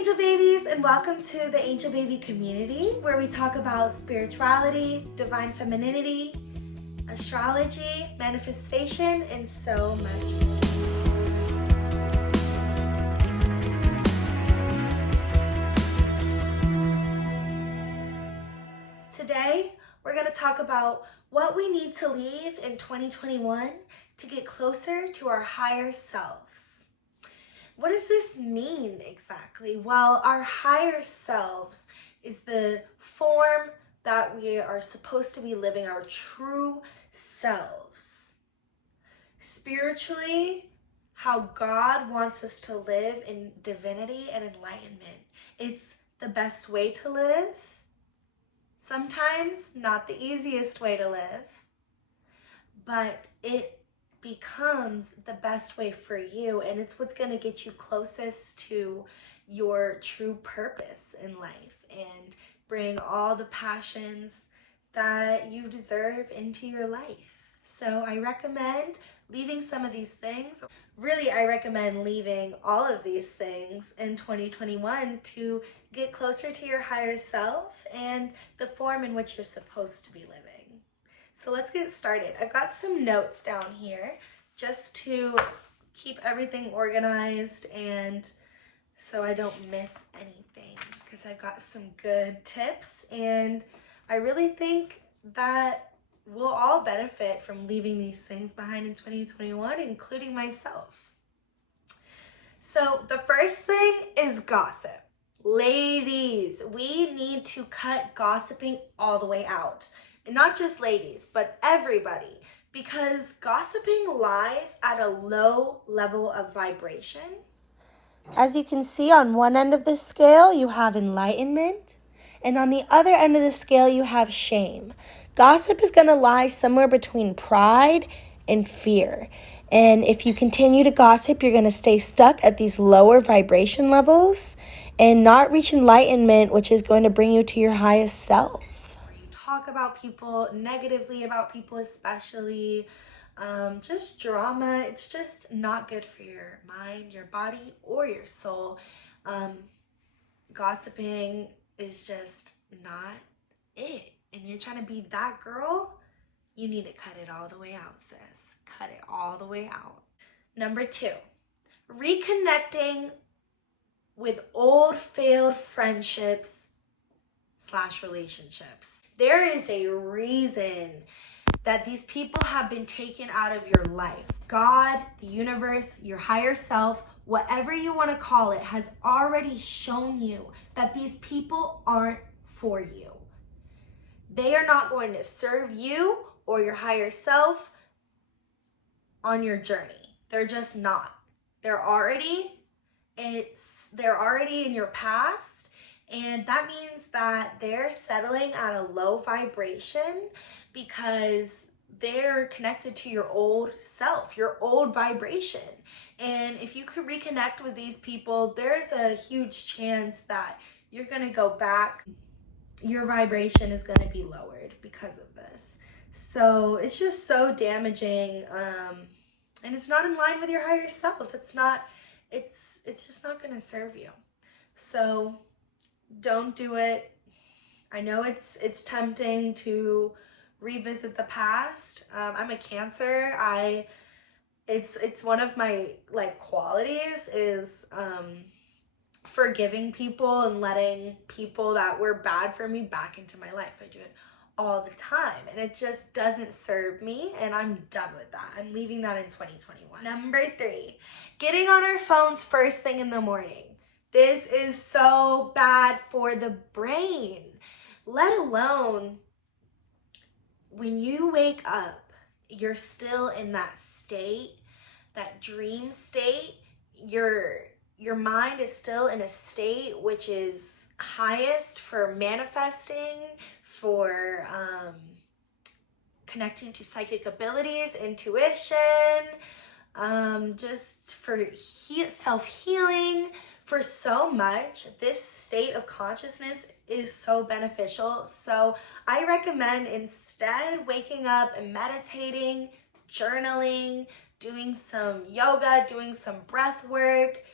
Angel Babies, and welcome to the Angel Baby community where we talk about spirituality, divine femininity, astrology, manifestation, and so much more. Today, we're going to talk about what we need to leave in 2021 to get closer to our higher selves. What does this mean exactly? Well, our higher selves is the form that we are supposed to be living, our true selves. Spiritually, how God wants us to live in divinity and enlightenment. It's the best way to live. Sometimes not the easiest way to live, but it becomes the best way for you, and it's what's going to get you closest to your true purpose in life and bring all the passions that you deserve into your life. So I recommend leaving some of these things. Really, I recommend leaving all of these things in 2021 to get closer to your higher self and the form in which you're supposed to be living. So let's get started. I've got some notes down here just to keep everything organized and so I don't miss anything, because I've got some good tips and I really think that we'll all benefit from leaving these things behind in 2021, including myself. So the first thing is gossip. Ladies, we need to cut gossiping all the way out. And not just ladies, but everybody, because gossiping lies at a low level of vibration. As you can see, on one end of the scale, you have enlightenment, and on the other end of the scale, you have shame. Gossip is going to lie somewhere between pride and fear. And if you continue to gossip, you're going to stay stuck at these lower vibration levels and not reach enlightenment, which is going to bring you to your highest self. Talk about people, negatively about people especially, just drama. It's just not good for your mind, your body, or your soul. Gossiping is just not it. And you're trying to be that girl, you need to cut it all the way out, sis. Cut it all the way out. Number 2, reconnecting with old failed friendships / relationships. There is a reason that these people have been taken out of your life. God, the universe, your higher self, whatever you want to call it, has already shown you that these people aren't for you. They are not going to serve you or your higher self on your journey. They're just not. They're already in your past. And that means that they're settling at a low vibration because they're connected to your old self, your old vibration. And if you could reconnect with these people, there's a huge chance that you're going to go back. Your vibration is going to be lowered because of this. So it's just so damaging. And it's not in line with your higher self. It's just not going to serve you. So don't do it. I know it's tempting to revisit the past. I'm a Cancer. It's one of my qualities is forgiving people and letting people that were bad for me back into my life. I do it all the time and it just doesn't serve me, and I'm done with that. I'm leaving that in 2021. Number 3, getting on our phones first thing in the morning. This is so bad for the brain, let alone when you wake up, you're still in that state, that dream state. Your mind is still in a state which is highest for manifesting, for connecting to psychic abilities, intuition, just for self-healing. For so much, this state of consciousness is so beneficial. So I recommend instead waking up and meditating, journaling, doing some yoga, doing some breath work,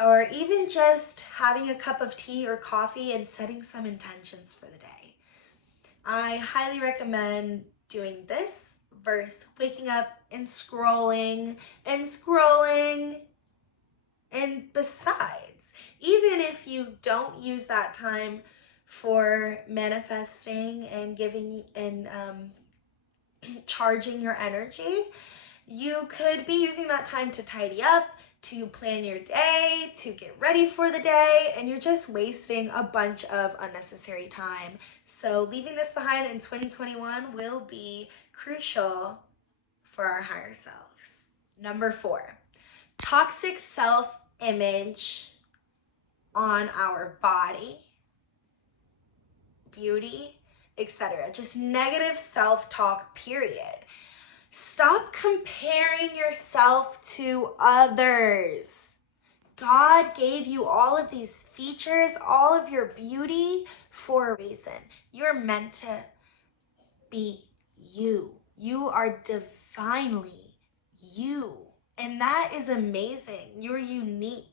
or even just having a cup of tea or coffee and setting some intentions for the day. I highly recommend doing this versus waking up and scrolling and scrolling. And besides, even if you don't use that time for manifesting and giving and charging your energy, you could be using that time to tidy up, to plan your day, to get ready for the day, and you're just wasting a bunch of unnecessary time. So leaving this behind in 2021 will be crucial for our higher selves. Number 4, toxic self-image on our body, beauty, etc. Just negative self-talk, period. Stop comparing yourself to others. God gave you all of these features, all of your beauty for a reason. You're meant to be you. You are divinely you. And that is amazing. You're unique.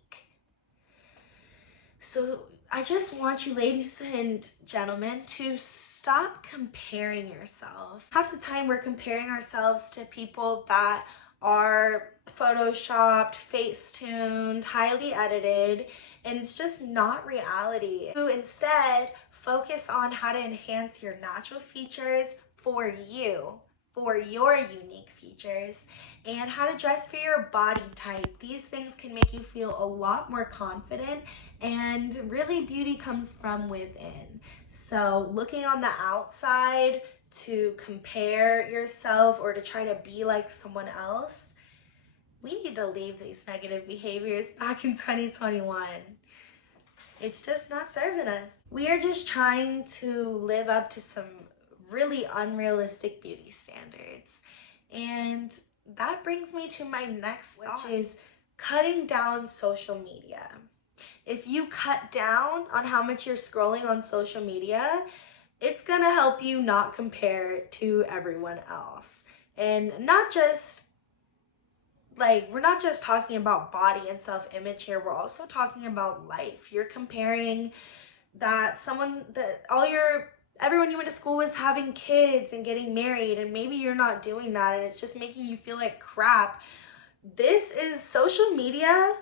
So I just want you, ladies and gentlemen, to stop comparing yourself. Half the time we're comparing ourselves to people that are photoshopped, face-tuned, highly edited, and it's just not reality. So instead, focus on how to enhance your natural features for you, for your unique features, and how to dress for your body type. These things can make you feel a lot more confident, and really beauty comes from within. So looking on the outside to compare yourself or to try to be like someone else, we need to leave these negative behaviors back in 2021. It's just not serving us. We are just trying to live up to some really unrealistic beauty standards. And that brings me to my next thought, which is cutting down social media. If you cut down on how much you're scrolling on social media, it's gonna help you not compare to everyone else. And not just like, we're not just talking about body and self-image here, we're also talking about life. You're comparing that everyone you went to school with having kids and getting married, and maybe you're not doing that and it's just making you feel like crap. This is social media,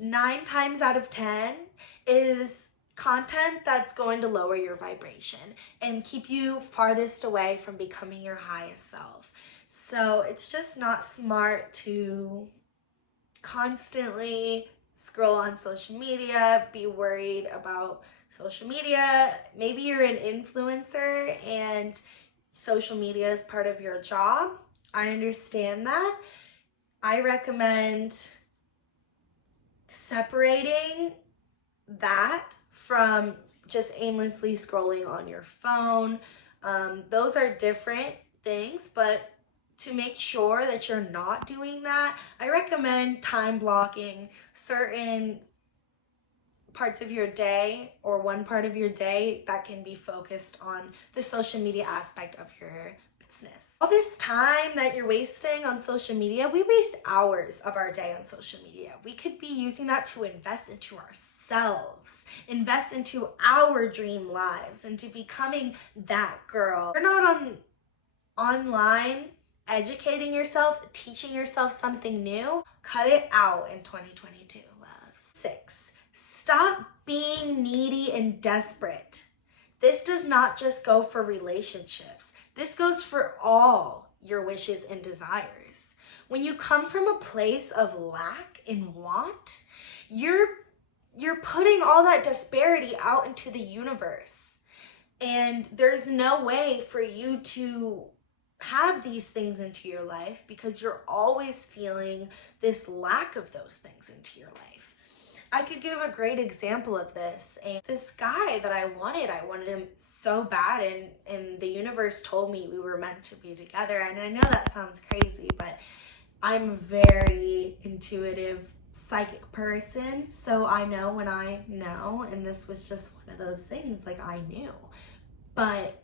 9 times out of 10 is content that's going to lower your vibration and keep you farthest away from becoming your highest self. So it's just not smart to constantly scroll on social media, be worried about social media. Maybe you're an influencer and social media is part of your job. I understand that. I recommend separating that from just aimlessly scrolling on your phone. Those are different things, but to make sure that you're not doing that, I recommend time blocking certain parts of your day or one part of your day that can be focused on the social media aspect of your business. All this time that you're wasting on social media, we waste hours of our day on social media. We could be using that to invest into ourselves, invest into our dream lives, into becoming that girl. You're not online educating yourself, teaching yourself something new. Cut it out in 2022, love. 6, stop being needy and desperate. This does not just go for relationships. This goes for all your wishes and desires. When you come from a place of lack and want, you're putting all that disparity out into the universe. And there's no way for you to have these things into your life because you're always feeling this lack of those things into your life. I could give a great example of this. And this guy that I wanted him so bad, and the universe told me we were meant to be together. And I know that sounds crazy, but I'm a very intuitive, psychic person, so I know when I know, and this was just one of those things, like I knew. But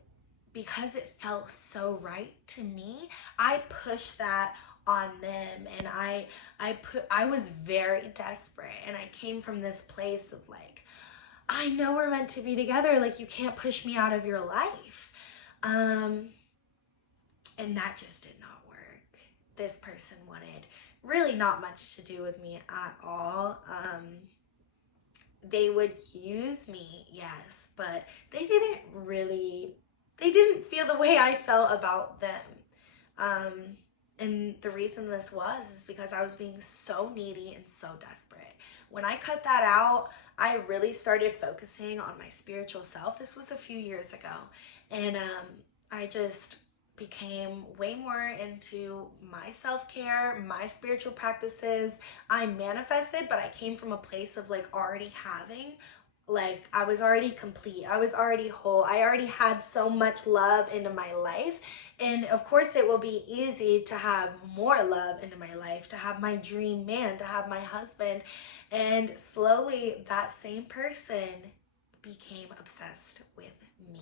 because it felt so right to me, I pushed that on them. And I was very desperate, and I came from this place of like, I know we're meant to be together. Like, you can't push me out of your life. And that just did not work. This person wanted really not much to do with me at all. They would use me, yes, but they didn't feel the way I felt about them. And the reason this is because I was being so needy and so desperate. When I cut that out, I really started focusing on my spiritual self. This was a few years ago. And I just became way more into my self-care, my spiritual practices. I manifested, but I came from a place of like already having, like I was already complete. I was already whole. I already had so much love into my life. And of course it will be easy to have more love into my life, to have my dream man, to have my husband. And slowly that same person became obsessed with me.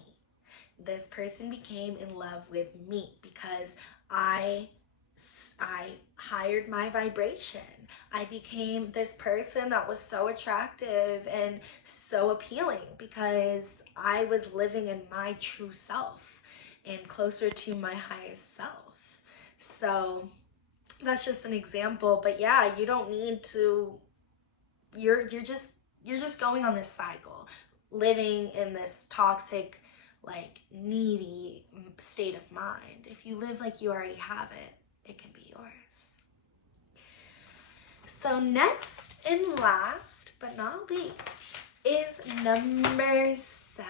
This person became in love with me because I hired my vibration. I became this person that was so attractive and so appealing because I was living in my true self and closer to my highest self. So that's just an example. But yeah, you don't need to, you're just going on this cycle, living in this toxic, like needy state of mind. If you live like you already have it, it can be yours. So next and last but not least is number 7.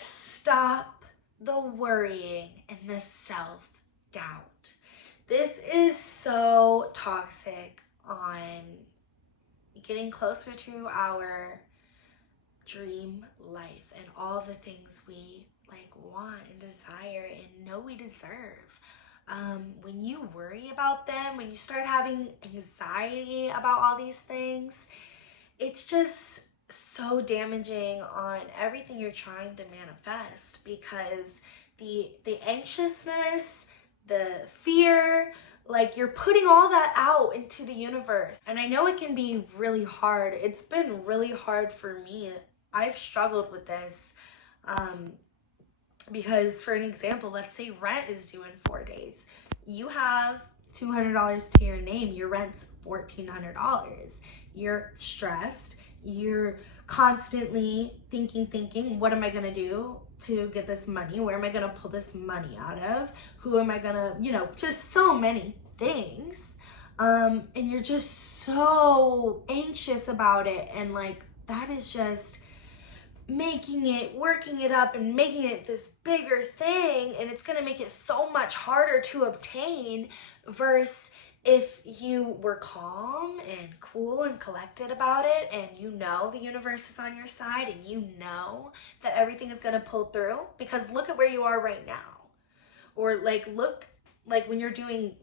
Stop the worrying and the self-doubt. This is so toxic on getting closer to our dream life and all the things we like want and desire and know we deserve. When you worry about them, when you start having anxiety about all these things, it's just so damaging on everything you're trying to manifest, because the anxiousness, the fear, like you're putting all that out into the universe. And I know it can be really hard. It's been really hard for me. I've struggled with this because, for an example, let's say rent is due in 4 days. You have $200 to your name. Your rent's $1,400. You're stressed. You're constantly thinking, what am I going to do to get this money? Where am I going to pull this money out of? Who am I going to, just so many things. And you're just so anxious about it. And like, that is just working it up and making it this bigger thing, and it's going to make it so much harder to obtain, versus if you were calm and cool and collected about it, and the universe is on your side, and that everything is going to pull through. Because look at where you are right now, or look when you're doing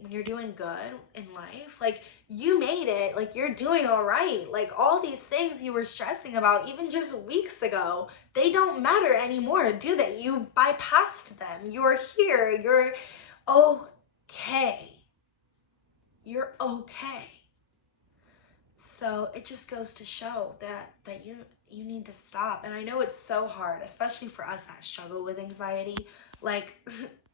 good in life, like you made it, like you're doing all right. Like all these things you were stressing about even just weeks ago, they don't matter anymore, do they? You bypassed them. You're here. You're okay. You're okay. So it just goes to show that you need to stop. And I know it's so hard, especially for us that struggle with anxiety, like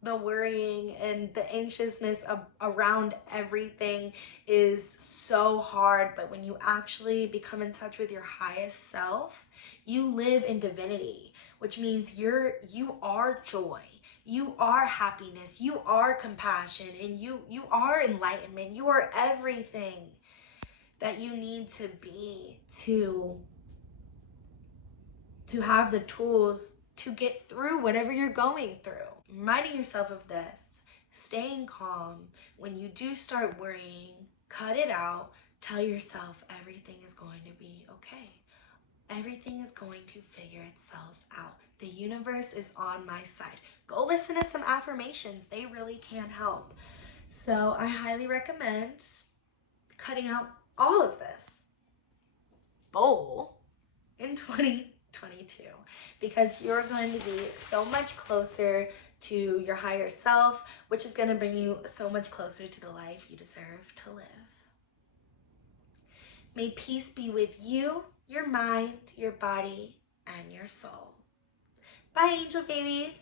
the worrying and the anxiousness around everything is so hard. But when you actually become in touch with your highest self, you live in divinity, which means you are joy, you are happiness, you are compassion, and you are enlightenment. You are everything that you need to be to have the tools to get through whatever you're going through. Reminding yourself of this, staying calm. When you do start worrying, cut it out. Tell yourself everything is going to be okay. Everything is going to figure itself out. The universe is on my side. Go listen to some affirmations. They really can help. So I highly recommend cutting out all of this bull in 2022, because you're going to be so much closer to your higher self, which is going to bring you so much closer to the life you deserve to live. May peace be with you, your mind, your body, and your soul. Bye, angel babies.